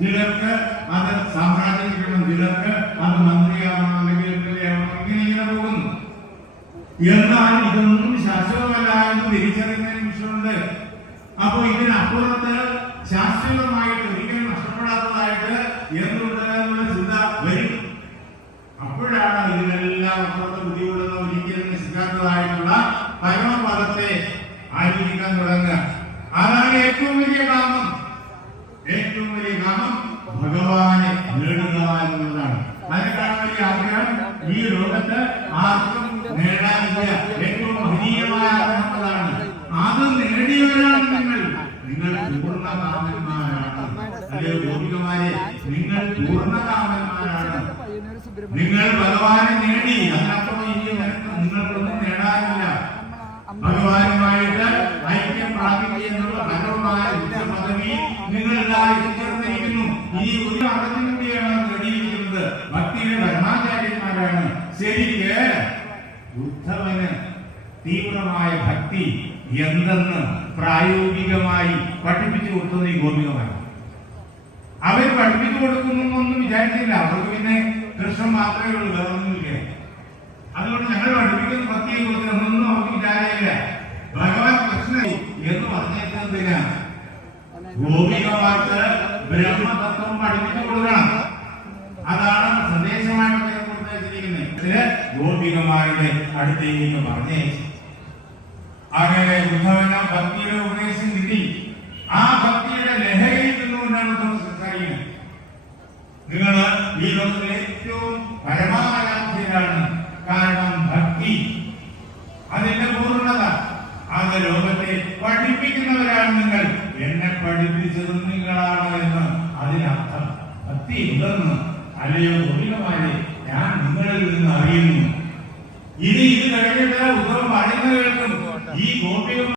ചിലർക്ക് അത് സാമ്രാജ്യം ചിലർക്ക് അത് മന്ത്രിയാവണം അല്ലെങ്കിൽ എംഎൽഎയാവണം ഇങ്ങനെ ഇങ്ങനെ പോകുന്നു. എന്നാൽ ഇതൊന്നും ശാശ്വതമല്ല എന്ന് തിരിച്ചറിയുന്ന നിമിഷമുണ്ട്. അപ്പോൾ ഇതിനപ്പുറത്ത് ശാശ്വതമായിട്ട് ഒരിക്കലും നഷ്ടപ്പെടാത്തതായിട്ട് എന്തുണ്ട് എന്നുള്ള ചിന്ത വരും. അപ്പോഴാണ് ഇതിനെല്ലാം അപ്പുറത്ത് ബുദ്ധിമുട്ടുന്ന ഒരിക്കലും നശിക്കാത്തതായിട്ടുള്ള പരമപദത്തെ ആലോചിക്കാൻ തുടങ്ങുക. അതാണ് ഏറ്റവും വലിയ കാമം ഏറ്റവും വലിയ കാമം ഭഗവാനെ നേടുക എന്നുള്ളതാണ് അതിനേക്കാൾ വലിയ ആഗ്രഹം ഈ ലോകത്ത് ആർക്കും നേടാനില്ല. ഏറ്റവും മഹനീയമായ അർഹതകളാണ് അത് നേടിയവരാണ് നിങ്ങൾ. നിങ്ങൾ പൂർണകാമന്മാരാണ് അല്ലെ ഗോപികമാരെ? നിങ്ങൾ പൂർണകാമന്മാരാണ് നിങ്ങൾ ഭഗവാനെ നേടി. അതിനപ്പുറം ഇനി നിങ്ങൾക്കൊന്നും നേടാനില്ല. ഭഗവാനുമായിട്ട് ഐക്യം പ്രാപിക്കുക എന്നുള്ള ഭഗവമായ പദവി നിങ്ങളെല്ലാം എത്തിച്ചേർന്നിരിക്കുന്നു ഈ ഒരു അറിവിലൂടെയാണ് നേടിയിരിക്കുന്നത്. ഭക്തിയുടെ ശരിക്ക് ഉദ്ധവന് തീവ്രമായ ഭക്തി എന്തെന്ന് പ്രായോഗികമായി പഠിപ്പിച്ചു കൊടുത്തത് ഈ ഗോപികമാണ് അവർ പഠിപ്പിച്ചു കൊടുക്കുന്നു എന്നൊന്നും വിചാരിച്ചില്ല. അവർക്ക് പിന്നെ കൃഷ്ണൻ മാത്രമേ ഉള്ളൂ വേറൊന്നുമില്ല. അതുകൊണ്ട് ഞങ്ങൾ പഠിപ്പിക്കുന്ന ഭക്തിയെ കുറിച്ച് ഒന്നും അവർക്ക് വിചാരമില്ല ഭഗവാൻ കൃഷ്ണൻ എന്ന് പറഞ്ഞേക്കുന്നതിന് ഗോപികമാർക്ക് ബ്രഹ്മതത്വം പഠിപ്പിച്ചു കൊടുക്കണം. അതാണ് സന്ദേശമായിട്ട് ഗോപികമാരുടെ അടുത്തേക്ക് പറഞ്ഞയച്ചു. അങ്ങനെ ഉദ്ധവന ഭക്തിയുടെ ഉപദേശം കിട്ടി. ആ ഭക്തിയുടെ ലഹരിയിൽ നിന്നുകൊണ്ടാണ് നമ്മൾ സംസാരിക്കുന്നത് നിങ്ങൾ ഈ ലോകത്തിലെ ഏറ്റവും പരമാരാധ്യരാണ്. കാരണം ഭക്തി. അതിന്റെ പൂർണത. അത് ലോകത്തെ പഠിപ്പിക്കുന്നവരാണ് നിങ്ങൾ. എന്നെ പഠിപ്പിച്ചത് നിങ്ങളാണ് എന്ന് അതിനർത്ഥം. ഭക്തി ഉണ്ടെന്ന് അല്ലയോ ഗോപികമാരെ? ഞാൻ നിങ്ങളിൽ നിന്ന് അറിയുന്നു. ഇനി ഇത് കഴിഞ്ഞിട്ട് ഉത്തരം പറയുന്നത് കേൾക്കും. ഈ ഗോപിക